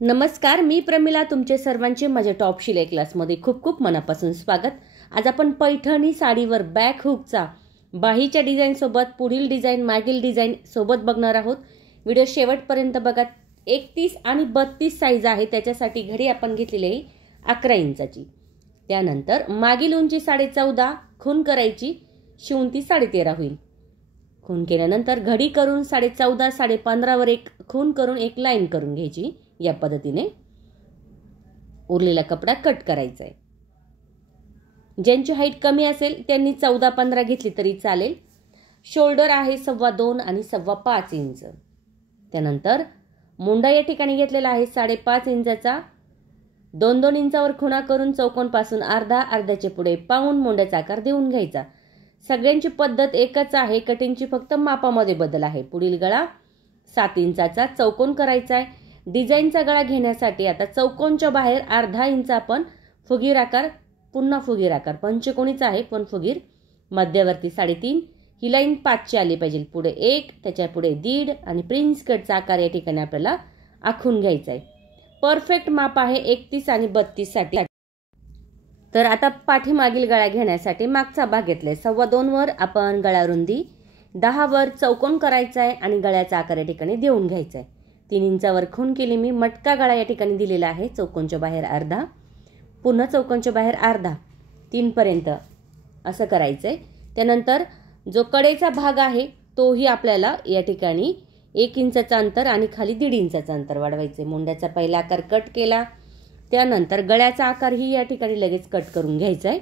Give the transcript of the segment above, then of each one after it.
नमस्कार, मी प्रमिला. तुमचे सर्वांचे माझ्या टॉप शिलाई क्लासमध्ये खूप खूप मनापासून स्वागत. आज आपण पैठणी साडीवर बॅक हुकचा बाहीच्या डिझाईन सोबत पुढील डिझाईन, मागील डिझाईन सोबत बघणार आहोत. व्हिडिओ शेवटपर्यंत बघा. 31 आणि 32 साईज आहे. त्याच्यासाठी घडी आपण घेतलेली आहे 11 इंचाची. त्यानंतर मागील उंची 14.5 खून करायची, शिवून ती 13.5 होईल. खून केल्यानंतर घडी करून 14.5 15.5 वर एक खून करून एक लाईन करून घ्यायची. या पद्धतीने उरलेला कपडा कट करायचा आहे. ज्यांची हाईट कमी असेल त्यांनी 14-15 घेतली तरी चालेल. शोल्डर आहे 2.25 आणि 5.25 इंच. त्यानंतर मुंडा या ठिकाणी घेतलेला आहे 5.5 इंचाचा. 2-2 इंचावर खुणा करून चौकोनपासून अर्ध्याचे पुढे पाऊण मुंड्याचा आकार देऊन घ्यायचा. सगळ्यांची पद्धत एकच आहे, कटिंगची फक्त मापामध्ये बदल आहे. पुढील गळा 7 इंचाचा चौकोन करायचा आहे. डिझाईनचा गळा घेण्यासाठी आता चौकोनच्या बाहेर अर्धा इंच आपण फुगीर आकार, पुन्हा फुगीर आकार, पंचकोणीचा आहे पण फुगीर, मध्यवर्ती 3.5. ही लाईन 5ची आली पाहिजे. पुढे 1, त्याच्या पुढे 1.5 आणि प्रिन्स कटचा आकार या ठिकाणी आपल्याला आखून घ्यायचा आहे. परफेक्ट माप आहे 31 आणि 32 साठी. तर आता पाठीमागील गळा घेण्यासाठी मागचा भाग घेतलाय 2.25 वर आपण गळा रुंदी 10 वर चौकोन करायचा आहे आणि गळ्याचा आकार या ठिकाणी देऊन घ्यायचा आहे. 3 इंचावर खून केली मी. मटका गळा या ठिकाणी दिलेला आहे. चौकोनच्या बाहेर अर्धा, पुन्हा चौकोनच्या बाहेर अर्धा, 3 पर्यंत असं करायचंय. त्यानंतर जो कडेचा भाग आहे तोही आपल्याला या ठिकाणी 1 इंचाचा अंतर आणि खाली 1.5 इंचाचा अंतर वाढवायचे. मुंड्याचा पहिला आकार कट केला. त्यानंतर गळ्याचा आकार ही या ठिकाणी लगेच कट करून घ्यायचा आहे.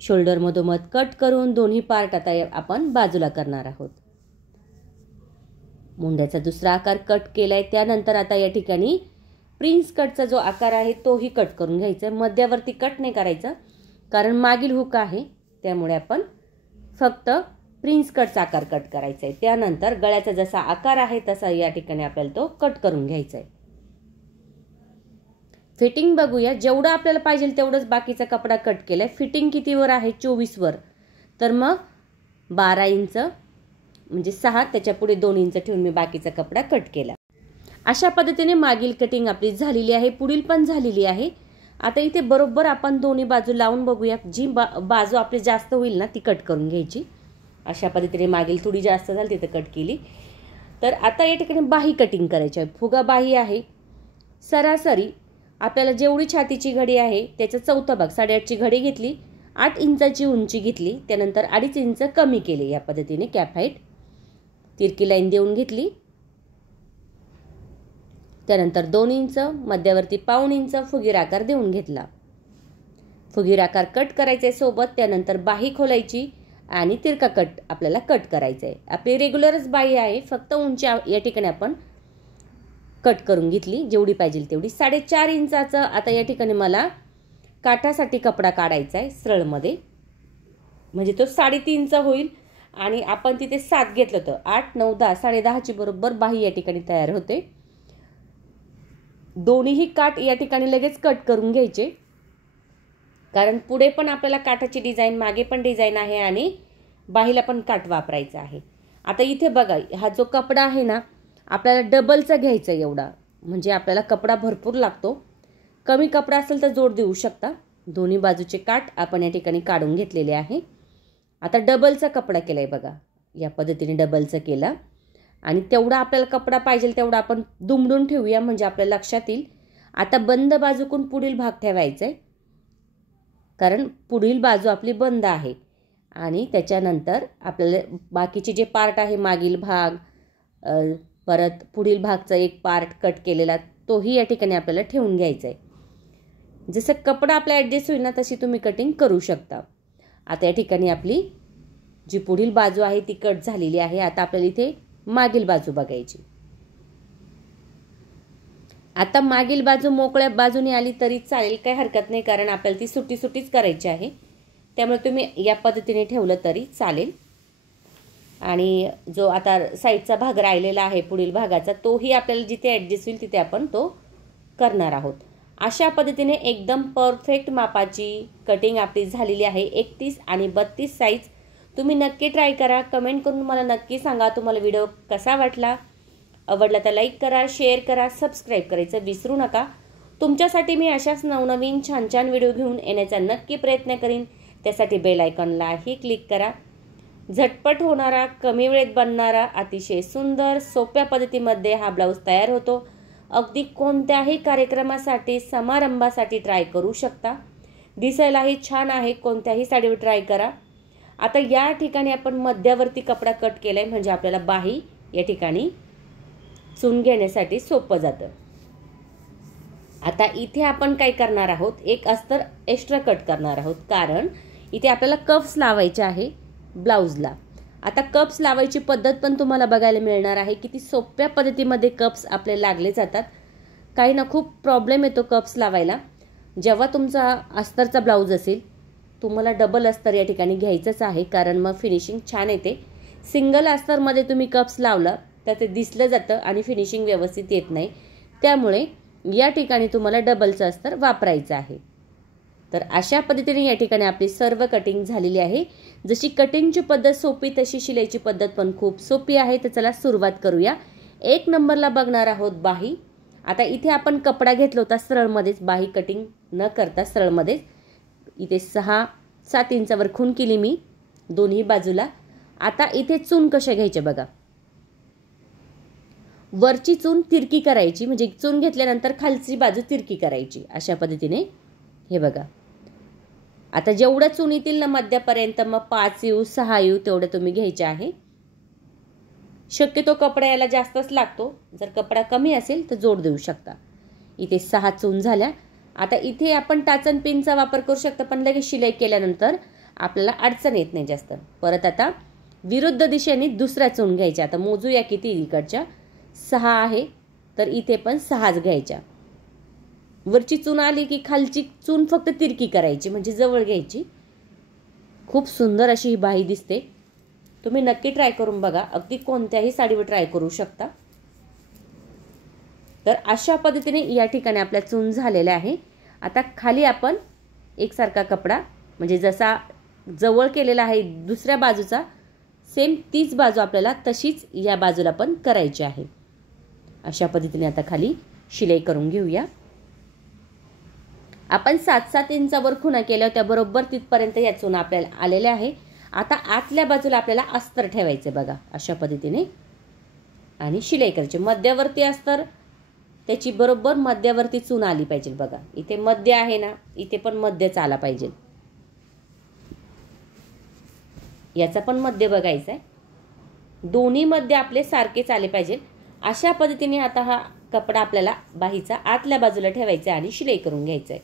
शोल्डर मधोमध कट करून दोन्ही पार्ट आता आपण बाजूला करणार आहोत. मुंड्याचा दुसरा आकार कट केलाय. त्यानंतर आता या ठिकाणी प्रिन्स कटचा जो आकार आहे तोही कट करून घ्यायचा. मध्यावरती कट नाही करायचा कारण मागील हुक आहे, त्यामुळे आपण फक्त प्रिन्स कटचा आकार कट करायचा आहे. त्यानंतर गळ्याचा जसा आकार आहे तसा या ठिकाणी आपल्याला तो कट करून घ्यायचा आहे. फिटिंग बघूया. जेवढं आपल्याला पाहिजे तेवढंच बाकीचा कपडा कट केलाय. फिटिंग कितीवर आहे? 24 वर. तर मग 12 इंच म्हणजे 6, त्याच्या पुढे 2 इंच ठेवून मी बाकीचा कपडा कट केला. अशा पद्धतीने मागील कटिंग आपली झालेली आहे. पुढील पण झालेली आहे. आता इथे बरोबर आपण दोन्ही बाजू लावून बघूया. जी बाजू आपली जास्त होईल ना ती कट करून घ्यायची. अशा पद्धतीने मागील थोडी जास्त झाली तिथे कट केली. तर आता या ठिकाणी बाही कटिंग करायची आहे. फुगा बाही आहे. सरासरी आपल्याला जेवढी छातीची घडी आहे त्याचा चौथा भाग 8.5ची घडी घेतली. 8 इंचाची उंची घेतली. त्यानंतर 2.5 इंच कमी केले. या पद्धतीने कॅप हाईट तिरकी लाईन देऊन घेतली. त्यानंतर 2 इंच मध्यवर्ती पाऊण इंच फुगीर आकार देऊन घेतला. फुगीर आकार कट करायचे सोबत. त्यानंतर बाही खोलायची आणि तिरका कट आपल्याला कट करायचा आहे. आपली रेग्युलरच बाही आहे, फक्त उंची या ठिकाणी आपण कट करून घेतली जेवढी पाहिजे तेवढी. 4.5 इंचाचं आता या ठिकाणी मला काठासाठी कपडा काढायचा आहे सरळमध्ये, म्हणजे तो 3.5 होईल. आणि आपण तिथे 7 घेतलं तर 8, 9, 10, 10.5ची बरोबर बाही या ठिकाणी तयार होते. दोन्हीही काठ या ठिकाणी लगेच कट करून घ्यायचे, कारण पुढे पण आपल्याला काठाची डिझाईन, मागे पण डिझाईन आहे आणि बाहीला पण काठ वापरायचा आहे. आता इथे बघा, हा जो कपडा आहे ना आपल्याला डबलचा घ्यायचा एवढा, म्हणजे आपल्याला कपडा भरपूर लागतो. कमी कपडा असेल तर जोड देऊ शकता. दोन्ही बाजूचे काठ आपण या ठिकाणी काढून घेतलेले आहे. आता डबलचा कपडा केलाय बघा. या पद्धतीने डबलचा केला आणि तेवढा आपल्याला कपडा पाहिजे तेवढा आपण दुमडून ठेवूया, म्हणजे आपल्या लक्षात येईल. आता बंद बाजूकडून पुढील भाग ठेवायचा आहे, कारण पुढील बाजू आपली बंद आहे. आणि त्याच्यानंतर आपल्याला बाकीचे जे पार्ट आहे, मागील भाग, परत पुढील भागचा एक पार्ट कट केलेला, तोही या ठिकाणी आपल्याला ठेवून घ्यायचा आहे. जसं कपडा आपला ॲडजस्ट होईल ना तशी तुम्ही कटिंग करू शकता. आता या ठिकाणी आपली जी पुढील बाजू आहे ती कट झालेली आहे. आता आपल्याला इथे मागील बाजू बघायची. आता मागील बाजू मोकळ्या बाजूने आली तरी चालेल, काही हरकत नाही, कारण आपल्याला ती सुटीच करायची आहे. त्यामुळे तुम्ही या पद्धतीने ठेवलं तरी चालेल. आणि जो आता साईडचा भाग राहिलेला आहे पुढील भागाचा, तोही आपल्याला जिथे ॲडजस्ट होईल तिथे आपण तो करणार आहोत. अशा पद्धतीने एकदम परफेक्ट मापाची कटिंग आपली झालेली आहे. 31 आणि 32 साईज. तुम्ही नक्की ट्राय करा. कमेंट करून मला नक्की सांगा तुम्हाला व्हिडिओ कसा वाटला. आवडला तर लाईक करा, शेअर करा, सबस्क्राईब करायचं विसरू नका. तुमच्यासाठी मी अशाच नवनवीन छान छान व्हिडिओ घेऊन येण्याचा नक्की प्रयत्न करीन. त्यासाठी बेल आयकॉनलाही क्लिक करा. झटपट होणारा, कमी वेळेत बनणारा, अतिशय सुंदर सोप्या पद्धतीमध्ये हा ब्लाऊज तयार होतो. अगदी कोणत्याही कार्यक्रमासाठी, समारंभासाठी ट्राय करू शकता. दिसायलाही छान आहे. कोणत्याही साडीवर ट्राय करा. आता या ठिकाणी आपण मध्यावरती कपडा कट केलाय म्हणजे आपल्याला बाही या ठिकाणी चून घेण्यासाठी सोपं जातं. आता इथे आपण काय करणार आहोत, एक अस्तर एक्स्ट्रा कट करणार आहोत कारण इथे आपल्याला कप्स लावायचे आहे ब्लाऊजला. आता कप्स लावायची पद्धत पण तुम्हाला बघायला मिळणार आहे. किती सोप्या पद्धतीमध्ये कप्स आपले लागले जातात. काही ना खूप प्रॉब्लेम येतो कप्स लावायला. जेव्हा तुमचा अस्तरचा ब्लाऊज असेल तुम्हाला डबल अस्तर या ठिकाणी घ्यायचंच आहे कारण मग फिनिशिंग छान येते. सिंगल अस्तरमध्ये तुम्ही कप्स लावला तर ते दिसलं जातं आणि फिनिशिंग व्यवस्थित येत नाही. त्यामुळे या ठिकाणी तुम्हाला डबलचं अस्तर वापरायचं आहे. तर अशा पद्धतीने या ठिकाणी आपली सर्व कटिंग झालेली आहे. जशी कटिंगची पद्धत सोपी तशी शिलाईची पद्धत पण खूप सोपी आहे. तर चला सुरुवात करूया. 1 नंबरला बघणार आहोत बाही. आता इथे आपण कपडा घेतला होता सरळमध्येच, बाही कटिंग न करता सरळमध्येच. इथे 6-7 इंचावर खूण केली मी दोन्ही बाजूला. आता इथे चून कशा घ्यायचे बघा. वरची चून तिरकी करायची म्हणजे चून घेतल्यानंतर खालची बाजू तिरकी करायची अशा पद्धतीने. हे बघा आता जेवढं चून येतील ना मध्यापर्यंत, मग 5 येऊ 6 येऊ तेवढं तुम्ही घ्यायचे आहे. शक्यतो कपडा याला जास्तच लागतो. जर कपडा कमी असेल तर जोड देऊ शकता. इथे 6 चून झाल्या. आता इथे आपण टाचन पिनचा वापर करू शकता पण लगेच शिलाई केल्यानंतर आपल्याला अडचण येत नाही जास्त. परत आता विरुद्ध दिशेने दुसरा चून घ्यायचा. आता मोजूया किती इकडच्या 6 आहे तर इथे पण 6च घ्यायच्या. वरची चून आली की खालची चून फक्त तिरकी करायची म्हणजे जवळ घ्यायची. खूप सुंदर अशी ही बाही दिसते. तुम्ही नक्की ट्राय करून बघा. अगदी कोणत्याही साडीवर ट्राय करू शकता. तर अशा पद्धतीने या ठिकाणी आपल्या चून झालेल्या आहे. आता खाली आपण एकसारखा कपडा म्हणजे जसा जवळ केलेला आहे दुसऱ्या बाजूचा सेम तीच बाजू आपल्याला तशीच या बाजूला पण करायची आहे. अशा पद्धतीने आता खाली शिलाई करून घेऊया. आपण 7-7 इंचावर खुणा केल्या होत्या बरोबर तिथपर्यंत या चून आपल्याला आलेल्या आहे. आता आतल्या बाजूला आपल्याला अस्तर ठेवायचे बघा अशा पद्धतीने आणि शिलाई करायची. मध्यावरती अस्तर त्याची बरोबर मध्यावरती चून आली पाहिजे बघा. इथे मध्य आहे ना, इथे पण मध्यच आला पाहिजे. याचा पण मध्य बघायचा आहे. दोन्ही मध्य आपले सारखेच आले पाहिजे. अशा पद्धतीने आता हा कपडा आपल्याला बाहीचा आतल्या बाजूला ठेवायचा आणि शिलाई करून घ्यायचा आहे.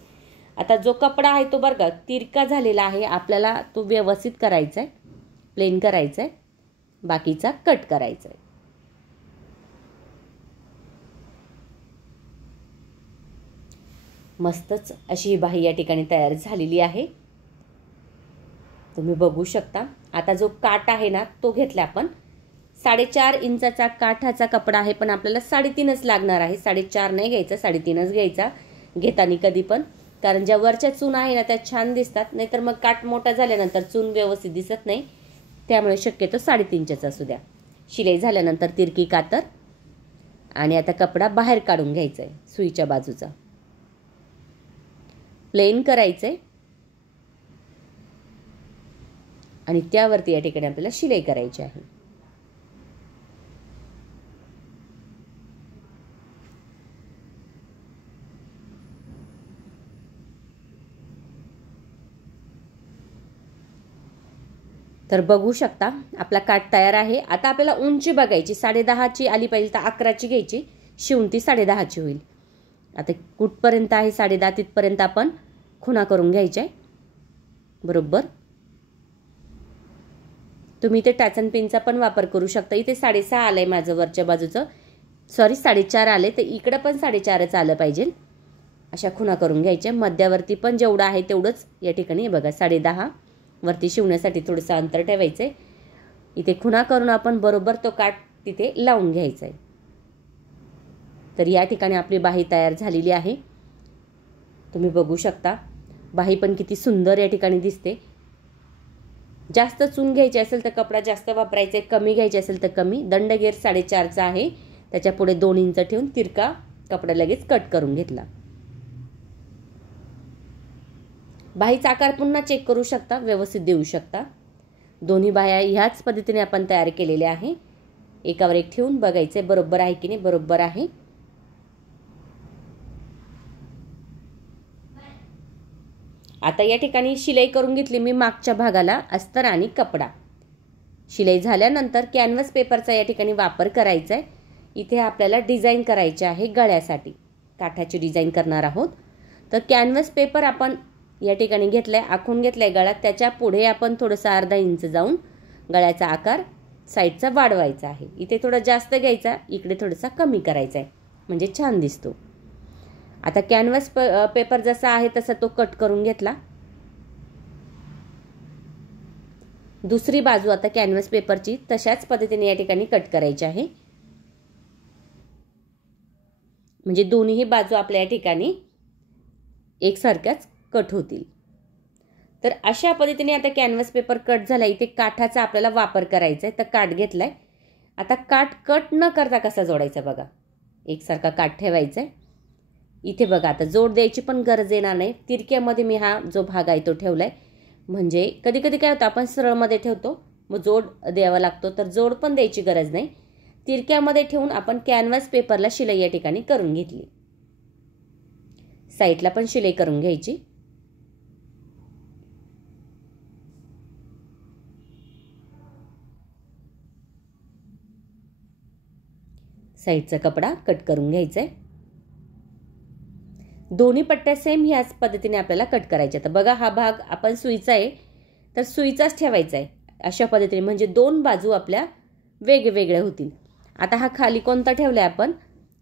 आता जो कपडा आहे तो बरं का तिरका झालेला आहे. आपल्याला तो व्यवस्थित करायचा आहे, प्लेन करायचा आहे, बाकीचा कट करायचा आहे. मस्तच अशी ही बाही या ठिकाणी तयार झालेली आहे. तुम्ही बघू शकता. आता जो काठ आहे ना तो घेतला आपण. 4.5 इंचाचा काठाचा कपडा आहे पण आपल्याला 3.5च लागणार आहे. 4.5 नाही घ्यायचा, 3.5च घ्यायचा घेताना कधी पण. कारण ज्या वरच्या चून आहे ना त्या छान दिसतात. नाहीतर मग काठ मोठा झाल्यानंतर चून व्यवस्थित दिसत नाही. त्यामुळे शक्यतो 3.5चा असू द्या. शिलाई झाल्यानंतर तिरकी कातर आणि आता कपडा बाहेर काढून घ्यायचा आहे सुईच्या बाजूचा. प्लेन करायचंय आणि त्यावरती या ठिकाणी आपल्याला शिलाई करायची आहे. तर बघू शकता आपला काठ तयार आहे. आता आपल्याला उंची बघायची. 10.5ची आली पाहिजे तर 11ची घ्यायची. शिवून ती 10.5ची होईल. आता कुठपर्यंत आहे 10.5 तिथपर्यंत आपण खुणा करून घ्यायच्या आहे बरोबर. तुम्ही इथे टाचन पिनचा पण वापर करू शकता. इथे 6.5 आलंय माझं वरच्या बाजूचं, सॉरी 4.5 आले तर इकडं पण 4.5च आलं पाहिजे. अशा खुणा करून घ्यायच्या. मध्यावरती पण जेवढं आहे तेवढंच या ठिकाणी बघा 10.5 वरती शिवण्यासाठी थोडंसं अंतर ठेवायचंय. इथे खुणा करून आपण बरोबर तो काठ तिथे लावून घ्यायचा आहे. तर या ठिकाणी आपली बाही तयार झालेली आहे. तुम्ही बघू शकता बाही पण किती सुंदर या ठिकाणी दिसते. जास्त चून घ्यायची असेल तर कपडा जास्त वापरायचा आहे, कमी घ्यायची असेल तर कमी. दंडगेर 4.5चा आहे त्याच्या पुढे 2 इंच ठेवून तिरका कपडा लगेच कट करून घेतला. बाहीचा आकार पुन्हा चेक करू शकता, व्यवस्थित देऊ शकता. दोन्ही बाह्या ह्याच पद्धतीने आपण तयार केलेल्या आहे. एकावर एक ठेवून बघायचे बरोबर आहे की नाही. बरोबर आहे. आता या ठिकाणी शिलाई करून घेतली मी मागच्या भागाला अस्तर आणि कपडा. शिलाई झाल्यानंतर कॅनव्हास पेपरचा या ठिकाणी वापर करायचा आहे. इथे आपल्याला डिझाईन करायचे आहे गळ्यासाठी. काठाची डिझाईन करणार आहोत. तर कॅनव्हास पेपर आपण या ठिकाणी घेतलाय, आखून घेतलाय गळा. त्याच्या पुढे आपण थोडंसं अर्धा इंच जाऊन गळ्याचा आकार साईडचा वाढवायचा आहे. इथे थोडा जास्त घ्यायचा, इकडे थोडासा कमी करायचा आहे, म्हणजे छान दिसतो. आता कॅनव्हास पेपर जसा आहे तसा तो कट करून घेतला. दुसरी बाजू आता कॅनव्हास पेपरची तशाच पद्धतीने या ठिकाणी कट करायची आहे, म्हणजे दोन्ही बाजू आपल्या या ठिकाणी एकसारख्याच कट होतील. तर अशा पद्धतीने आता कॅनव्हास पेपर कट झाला. इथे काठाचा आपल्याला वापर करायचा आहे, तर काठ घेतलाय. आता काठ कट न करता कसा जोडायचा बघा. एकसारखा काठ ठेवायचा आहे. इथे बघा आता जोड द्यायची पण गरज येणार नाही. तिरक्यामध्ये मी हा जो भाग आहे तो ठेवलाय, म्हणजे कधी कधी काय होतं आपण सरळमध्ये ठेवतो मग जोड द्यावा लागतो, तर जोड पण द्यायची गरज नाही. तिरक्यामध्ये ठेवून आपण कॅनव्हास पेपरला शिलाई या ठिकाणी करून घेतली. साईडला पण शिलाई करून घ्यायची. साईडचा कपडा कट करून घ्यायचा आहे. दोन्ही पट्ट्या सेम ह्याच पद्धतीने आपल्याला कट करायच्या. तर बघा हा भाग आपण सुईचा आहे तर सुईचाच ठेवायचा आहे अशा पद्धतीने, म्हणजे 2 बाजू आपल्या वेगवेगळ्या होतील. आता हा खाली कोणता ठेवलाय आपण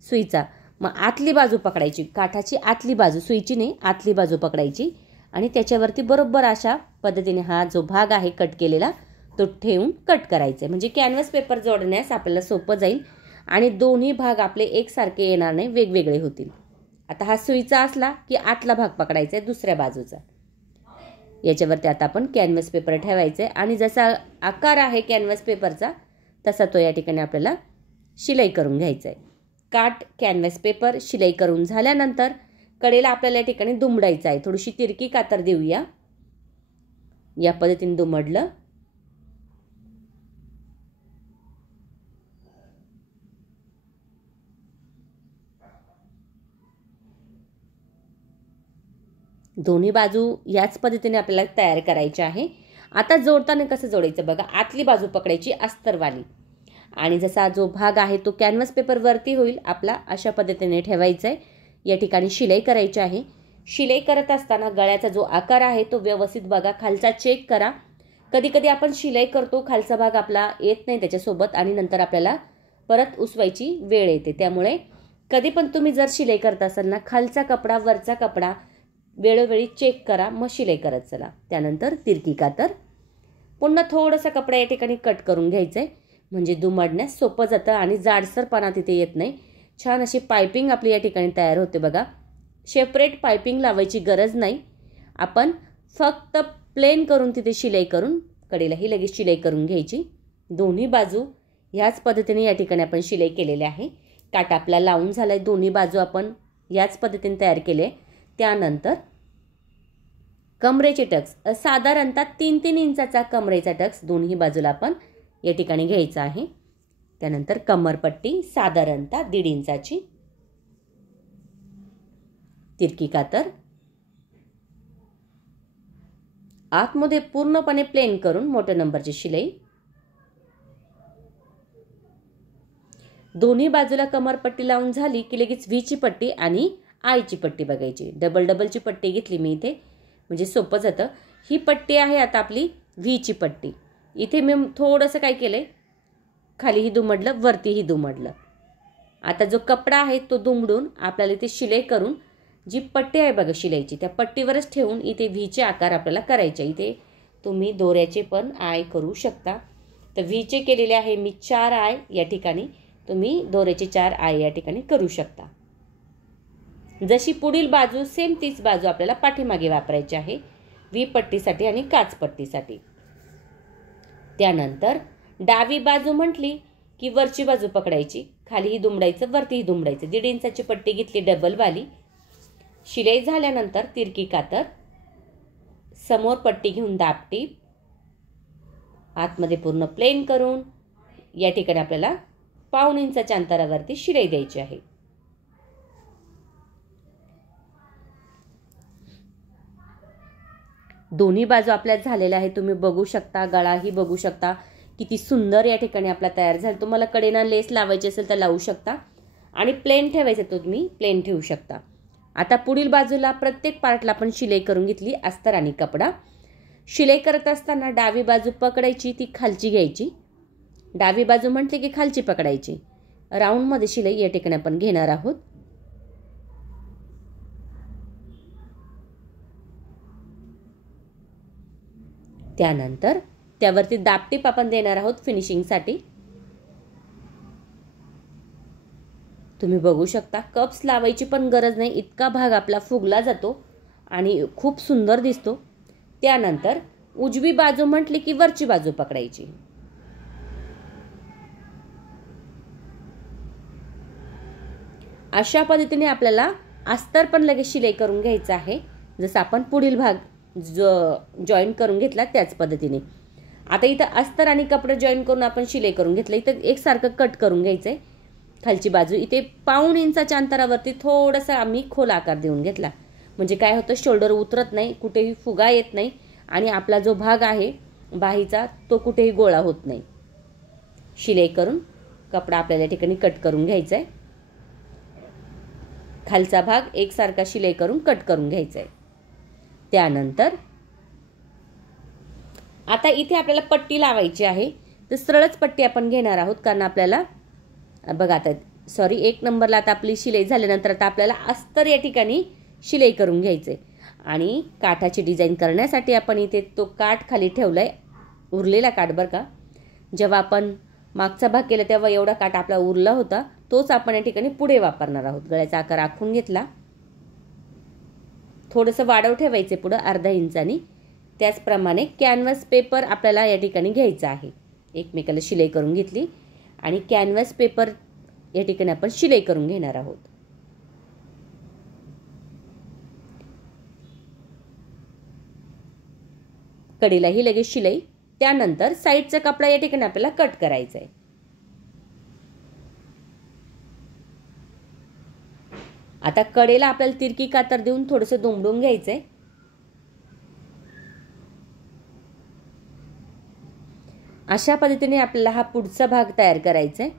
सुईचा, मग आतली बाजू पकडायची. काठाची आतली बाजू, सुईची नाही आतली बाजू पकडायची आणि त्याच्यावरती बरोबर अशा पद्धतीने हा जो भाग आहे कट केलेला तो ठेवून कट करायचा, म्हणजे कॅनव्हास पेपर जोडण्यास आपल्याला सोपं जाईल आणि दोन्ही भाग आपले एकसारखे येणार नाही, वेगवेगळे होतील. आता हा सुईचा असला की आतला भाग पकडायचा आहे दुसऱ्या बाजूचा. याच्यावरती आता आपण कॅनव्हास पेपर ठेवायचा आहे आणि जसा आकार आहे कॅनव्हास पेपरचा तसा तो या ठिकाणी आपल्याला शिलाई करून घ्यायचा आहे. काठ कॅनव्हास पेपर शिलाई करून झाल्यानंतर कडेला आपल्याला या ठिकाणी दुमडायचं आहे. थोडीशी तिरकी कातर देऊया. या पद्धतीने दुमडलं. दोन्ही बाजू याच पद्धतीने आपल्याला तयार करायची आहे. आता जोडताना कसं जोडायचं बघा. आतली बाजू पकडायची अस्तरवाली आणि जसा जो भाग आहे तो कॅनव्हास पेपर वरती होईल आपला अशा पद्धतीने ठेवायचा आहे. या ठिकाणी शिलाई करायची आहे. शिलाई करत असताना गळ्याचा जो आकार आहे तो व्यवस्थित बघा, खालचा चेक करा. कधी कधी आपण शिलाई करतो खालचा भाग आपला येत नाही त्याच्यासोबत आणि नंतर आपल्याला परत उसवायची वेळ येते. त्यामुळे कधी पण तुम्ही जर शिलाई करत असाल ना, खालचा कपडा वरचा कपडा वेळोवेळी चेक करा, मग शिलाई करत चला. त्यानंतर तिरकी कातर पुन्हा थोडासा कपडा या ठिकाणी कट करून घ्यायचा आहे, म्हणजे दुमडण्यास सोपं जातं आणि जाडसरपणा तिथे येत नाही. छान अशी पायपिंग आपली या ठिकाणी तयार होते बघा. सेपरेट पायपिंग लावायची गरज नाही. आपण फक्त प्लेन करून तिथे शिलाई करून कडेलाही लगेच शिलाई करून घ्यायची. दोन्ही बाजू ह्याच पद्धतीने या ठिकाणी आपण शिलाई केलेली आहे. काटा आपला लावून झालाय. दोन्ही बाजू आपण याच पद्धतीने तयार केले. त्यानंतर कमरेचे टक्स साधारणतः 3-3 इंचाचा कमरेचा टक्स दोन्ही बाजूला आपण या ठिकाणी घ्यायचा आहे. त्यानंतर कमरपट्टी साधारणतः 1.5 इंचाची. तिरकी कातर आतमध्ये पूर्णपणे प्लेन करून मोठ्या नंबरची शिलाई. दोन्ही बाजूला कमरपट्टी लावून झाली की लगेच व्हीची पट्टी आणि आयची पट्टी बघायची. डबलची पट्टी घेतली मी इथे, म्हणजे सोपं जातं. ही पट्टी आहे आता आपली व्हीची पट्टी. इथे मी थोडंसं काय केलंय, खालीही दुमडलं वरतीही दुमडलं. आता जो कपडा आहे तो दुमडून आपल्याला इथे शिलाई करून जी पट्टी आहे बघा शिलाईची त्या पट्टीवरच ठेवून इथे व्हीचे आकार आपल्याला करायचे. इथे तुम्ही दोऱ्याचे पण आय करू शकता. तर व्हीचे केलेले आहे मी 4 आय या ठिकाणी. तुम्ही दोऱ्याचे 4 आय या ठिकाणी करू शकता. जशी पुढील बाजू सेम तीच बाजू आपल्याला पाठीमागे वापरायची आहे व्ही पट्टीसाठी आणि काच पट्टीसाठी. त्यानंतर डावी बाजू म्हटली की वरची बाजू पकडायची, खालीही दुमडायचं, वरतीही दुमडायचं. 1.5 इंचाची पट्टी घेतली डबलवाली. शिलाई झाल्यानंतर तिरकी कातर, समोर पट्टी घेऊन दाबटीप, आतमध्ये पूर्ण प्लेन करून या ठिकाणी आपल्याला 1.5 इंचाच्या अंतरावरती शिलाई द्यायची आहे. दोन्ही बाजू आपल्या झालेल्या आहे. तुम्ही बघू शकता, गळाही बघू शकता किती सुंदर या ठिकाणी आपला तयार झाला. तुम्हाला कडेना लेस लावायची असेल तर लावू शकता आणि प्लेन ठेवायचं तर तुम्ही प्लेन ठेवू शकता. आता पुढील बाजूला प्रत्येक पार्टला आपण शिलाई करून घेतली, अस्तर आणि कपडा. शिलाई करत असताना डावी बाजू पकडायची, ती खालची घ्यायची. डावी बाजू म्हटली की खालची पकडायची. राऊंडमध्ये शिलाई या ठिकाणी आपण घेणार आहोत. त्यानंतर त्यावरती दाबटीप आपण देणार आहोत फिनिशिंगसाठी. तुम्ही बघू शकता, कप्स लावायची पण गरज नाही, इतका भाग आपला फुगला जातो आणि खूप सुंदर दिसतो. त्यानंतर उजवी बाजू म्हटली की वरची बाजू पकडायची. अशा पद्धतीने आपल्याला अस्तर पण लगेच शिलाई करून घ्यायचं आहे, जसं आपण पुढील भाग जॉईन करून घेतला त्याच पद्धतीने. आता इथं अस्तर आणि कपडा जॉईन करून आपण शिलाई करून घेतलं. इथं एकसारखं कट करून घ्यायचंय. खालची बाजू इथे 1.5 इंचाच्या अंतरावरती थोडासा आम्ही खोल आकार देऊन घेतला. म्हणजे काय होतं, शोल्डर उतरत नाही, कुठेही फुगा येत नाही आणि आपला जो भाग आहे बाहीचा तो कुठेही गोळा होत नाही. शिलाई करून कपडा आपल्याला ठिकाणी कट करून घ्यायचा आहे. खालचा भाग एकसारखा शिलाई करून कट करून घ्यायचा आहे. त्यानंतर आता इथे आपल्याला पट्टी लावायची आहे, तर सरळच पट्टी आपण घेणार आहोत. कारण आपल्याला बघा आता 1 नंबरला आता आपली शिलाई झाल्यानंतर आता आपल्याला अस्तर या ठिकाणी शिलाई करून घ्यायचे आणि काठाची डिझाईन करण्यासाठी आपण इथे तो काठ खाली ठेवलाय, उरलेला काठ बरं का. जेव्हा आपण मागचा भाग केला तेव्हा एवढा काठ आपला उरला होता, तोच आपण या ठिकाणी पुढे वापरणार आहोत. गळ्याचा आकार आखून घेतला, थोडंसं वाढव ठेवायचे पुढं 1/2 इंचानी. त्याचप्रमाणे कॅनव्हास पेपर आपल्याला या ठिकाणी घ्यायचा आहे. एकमेकाला शिलाई करून घेतली आणि कॅनव्हास पेपर या ठिकाणी आपण शिलाई करून घेणार आहोत. कडेलाही लगेच शिलाई. त्यानंतर साईडचा कपडा या ठिकाणी आपल्याला कट करायचा आहे. आता कडेला आपल्याला तिरकी कातर देऊन थोडंसं दुमडून घ्यायचंय. अशा पद्धतीने आपल्याला हा पुढचा भाग तयार करायचा आहे.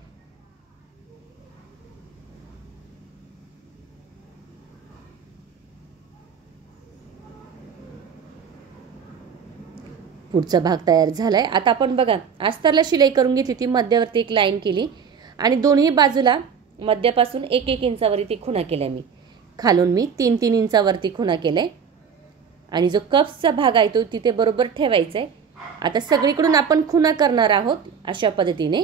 पुढचा भाग तयार झालाय. आता आपण बघा, अस्तरला शिलाई करून घेतली, ती मध्यावरती एक लाईन केली आणि दोन्ही बाजूला मध्यापासून 1-1 इंचावरती खुणा केलाय. मी खालून मी 3-3 इंचावरती खुणा केलाय आणि जो कप्सचा भाग आहे तो तिथे बरोबर ठेवायचा आहे. आता सगळीकडून आपण खुणा करणार आहोत. अशा पद्धतीने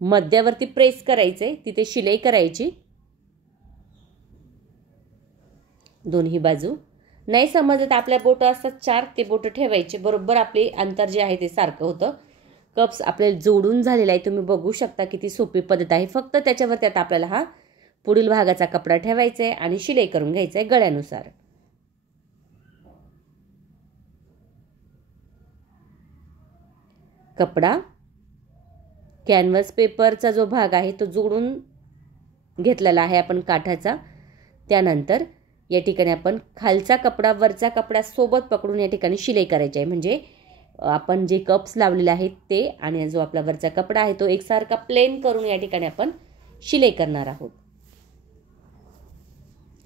मध्यावरती प्रेस करायचे, तिथे शिलाई करायची दोन्ही बाजू. नाही समजत आपल्या बोट असतात 4, ते बोट ठेवायचे, बरोबर आपले अंतर जे आहे ते सारखं होतं. कप्स आपल्याला जोडून झालेला आहे. तुम्ही बघू शकता किती सोपी पद्धत आहे. फक्त त्याच्यावरती आता आपल्याला हा पुढील भागाचा कपडा ठेवायचा आहे आणि शिलाई करून घ्यायचा आहे गळ्यानुसार. कपडा कॅनव्हास पेपरचा जो भाग आहे तो जोडून घेतलेला आहे आपण काठाचा. त्यानंतर या ठिकाणी आपण खालचा कपडा वरचा कपडा सोबत पकडून या ठिकाणी शिलाई करायची आहे. म्हणजे आपण जे कप्स लावलेले आहेत ते आणि जो आपला वरचा कपडा आहे तो एकसारखा प्लेन करून या ठिकाणी आपण शिलाई करणार आहोत.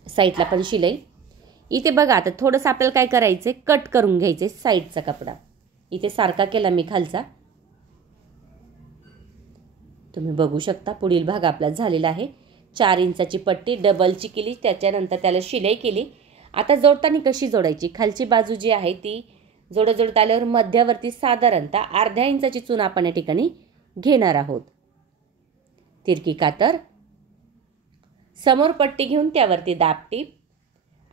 साईडला पण शिलाई. इथे बघा, आता थोडंसं आपल्याला काय करायचंय, कट करून घ्यायचे साईडचा कपडा. इथे सारखा केला मी खालचा. तुम्ही बघू शकता पुढील भाग आपला झालेला आहे. 4 इंचाची पट्टी डबलची केली, त्याच्यानंतर त्याला शिलाई केली. आता जोडताना कशी जोडायची, खालची बाजू जी आहे ती जोडत आल्यावर मध्यावरती साधारणतः 1/2 इंचाची चून आपण या ठिकाणी घेणार आहोत. तिरकी कातर, समोर पट्टी घेऊन त्यावरती दाबटीप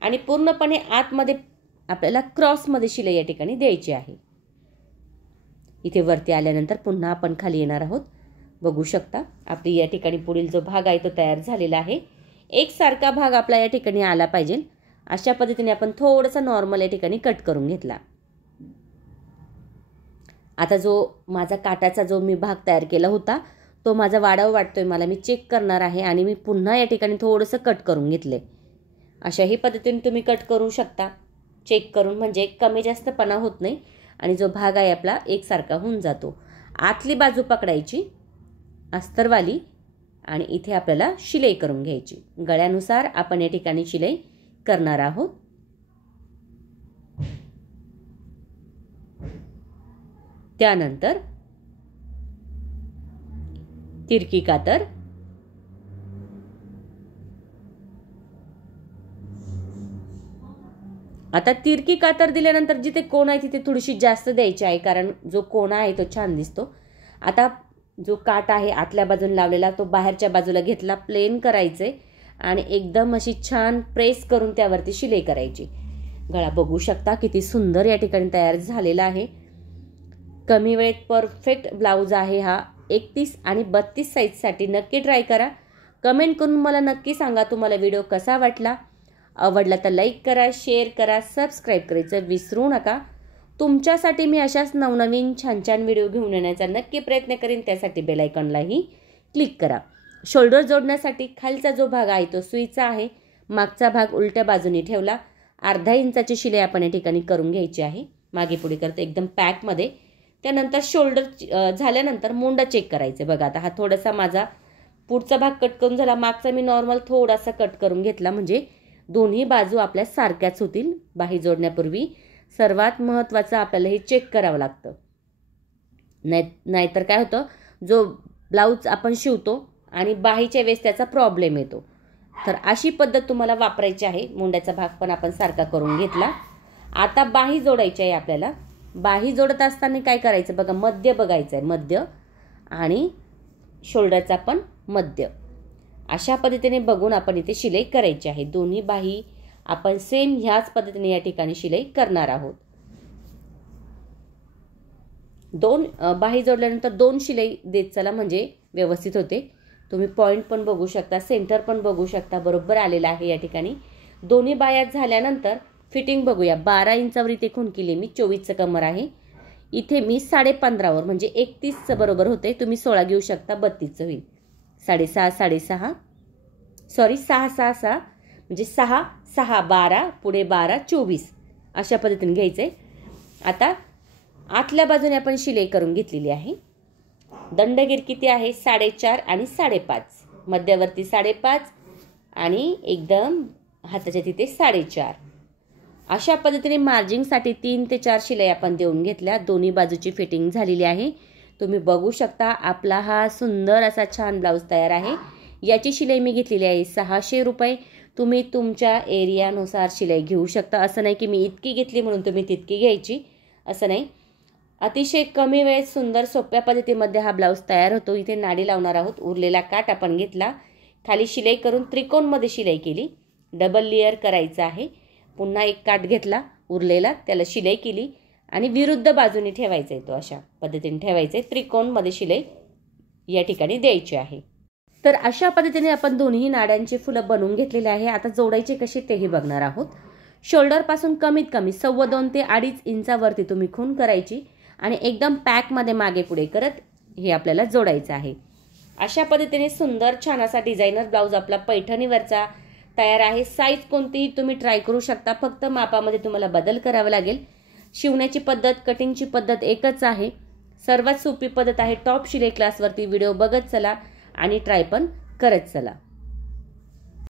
आणि पूर्णपणे आतमध्ये आपल्याला क्रॉसमध्ये शिलाई या ठिकाणी द्यायची आहे. इथे वरती आल्यानंतर पुन्हा आपण खाली येणार आहोत. बघू शकता आपली या ठिकाणी पुढील जो भाग आहे तो तयार झालेला आहे. एकसारखा भाग आपला या ठिकाणी आला पाहिजे अशा पद्धतीने आपण थोडासा नॉर्मल या ठिकाणी कट करून घेतला. आता जो माझा काटाचा जो मी भाग तयार केला होता तो माझा वाढाव वाटतोय मला, मी चेक करणार आहे आणि मी पुन्हा या ठिकाणी थोडंसं कट करून घेतले. अशाही पद्धतीने तुम्ही कट करू शकता चेक करून, म्हणजे कमी जास्तपणा होत नाही आणि जो भाग आहे आपला एकसारखा होऊन जातो. आतली बाजू पकडायची अस्तरवाली आणि इथे आपल्याला शिलाई करून घ्यायची. गळ्यानुसार आपण या ठिकाणी शिलाई करणार आहोत. त्यानंतर तिरकी कातर, आता तिरकी कातर दिल्यानंतर जिथे कोण आहे तिथे थोडीशी जास्त द्यायची आहे, कारण जो कोणा आहे तो छान दिसतो. आता जो काट आहे आतल्या बाजूने लावलेला तो बाहेरच्या बाजूला घेतला, प्लेन करायचे आणि एकदम अशी छान प्रेस करून त्यावरती शिलाई करायची. गळा बघू शकता किती सुंदर या ठिकाणी तयार झालेला आहे. कमी वेळेत परफेक्ट ब्लाऊज आहे हा. 31 आणि 32 साईजसाठी नक्की ट्राय करा. कमेंट करून मला नक्की सांगा तुम्हाला व्हिडिओ कसा वाटला. आवडला तर लाईक करा, शेअर करा, सबस्क्राईब करायचं विसरू नका. तुमच्यासाठी मी अशाच नवनवीन छान छान व्हिडिओ घेऊन येण्याचा नक्की प्रयत्न करीन. त्यासाठी बेल आयकॉनलाही क्लिक करा. शोल्डर जोडण्यासाठी खालचा जो भाग आहे तो सुईचा आहे. मागचा भाग उलट्या बाजूने ठेवला. अर्धा इंचाची शिलाई आपण या ठिकाणी करून घ्यायची आहे. मागे पुढे करतो एकदम पॅकमध्ये. त्यानंतर शोल्डर झाल्यानंतर मुंडा चेक करायचे. बघा आता हा थोडासा माझा पुढचा भाग कट करून झाला, मागचा मी नॉर्मल थोडासा कट करून घेतला, म्हणजे दोन्ही बाजू आपल्या सारख्याच होतील. बाही जोडण्यापूर्वी सर्वात महत्त्वाचं आपल्याला हे चेक करावं लागतं. नाहीतर काय होतं, जो ब्लाऊज आपण शिवतो आणि बाहीच्या वेळेस त्याचा प्रॉब्लेम येतो. तर अशी पद्धत तुम्हाला वापरायची आहे. मुंड्याचा भाग पण आपण सारखा करून घेतला. आता बाही जोडायची आहे आपल्याला. बाही जोडत असताना काय करायचं बघा, मध्य बघायचं आहे, मध्य आणि शोल्डरचा पण मध्य. अशा पद्धतीने बघून आपण इथे शिलाई करायची आहे. दोन्ही बाही आपण सेम ह्याच पद्धतीने या ठिकाणी शिलाई करणार आहोत. दोन बाही जोडल्यानंतर 2 शिलाई देत चला, म्हणजे व्यवस्थित होते. तुम्ही पॉइंट पण बघू शकता, सेंटर पण बघू शकता, बरोबर आलेला आहे या ठिकाणी. दोन्ही बाया झाल्यानंतर फिटिंग बघूया. 12 इंचावर इथे खूण केली मी, 24चं कमर आहे. इथे मी 15.5वर म्हणजे 31चं बरोबर होते. तुम्ही 16 घेऊ शकता, 32चं होईल. 6.5 6.5 सॉरी 6 6 6 म्हणजे 6 6 12 पुढे 12 24 अशा पद्धतीने घ्यायचंय. आता आतल्या बाजूने आपण शिलाई करून घेतलेली आहे. दंडगीर किती आहे, 4.5 आणि 5.5. मध्यवर्ती 5.5 आणि एकदम हाताच्या तिथे 4.5. अशा पद्धतीने मार्जिंगसाठी 3 ते 4 शिलाई आपण देऊन घेतल्या. दोन्ही बाजूची फिटिंग झालेली आहे. तुम्ही बघू शकता आपला हा सुंदर असा छान ब्लाऊज तयार आहे. याची शिलाई मी घेतलेली आहे 600 रुपये. तुम्ही तुमच्या एरियानुसार शिलाई घेऊ शकता. असं नाही की मी इतकी घेतली म्हणून तुम्ही तितकी घ्यायची, असं नाही. अतिशय कमी वेळेत सुंदर सोप्या पद्धतीमध्ये हा ब्लाऊज तयार होतो. इथे नाडी लावणार आहोत. उरलेला काठ आपण घेतला, खाली शिलाई करून त्रिकोणमध्ये शिलाई केली. डबल लेअर करायचं आहे. पुन्हा एक काठ घेतला उरलेला, त्याला शिलाई केली आणि विरुद्ध बाजूने ठेवायचा आहे. तो अशा पद्धतीने ठेवायचा आहे. त्रिकोणमध्ये शिलाई या ठिकाणी द्यायची आहे. तर अशा पद्धतीने आपण दोन्ही नाड्यांची फुलं बनवून घेतलेले आहे. आता जोडायचे कसे तेही बघणार आहोत. शोल्डरपासून कमीत कमी 2.25 ते 2.5 इंचावरती तुम्ही खूण करायची आणि एकदम पॅकमध्ये मागे पुढे करत हे आपल्याला जोडायचं आहे. अशा पद्धतीने सुंदर छान असा डिझायनर ब्लाऊज आपला पैठणीवरचा तयार आहे. साईज कोणतीही तुम्ही ट्राय करू शकता, फक्त मापामध्ये तुम्हाला बदल करावा लागेल. शिवण्याची पद्धत, कटिंगची पद्धत एकच आहे. सर्वात सोपी पद्धत आहे. टॉप शिलाई क्लासवरती व्हिडिओ बघत चला आणि ट्राय पण करत चला.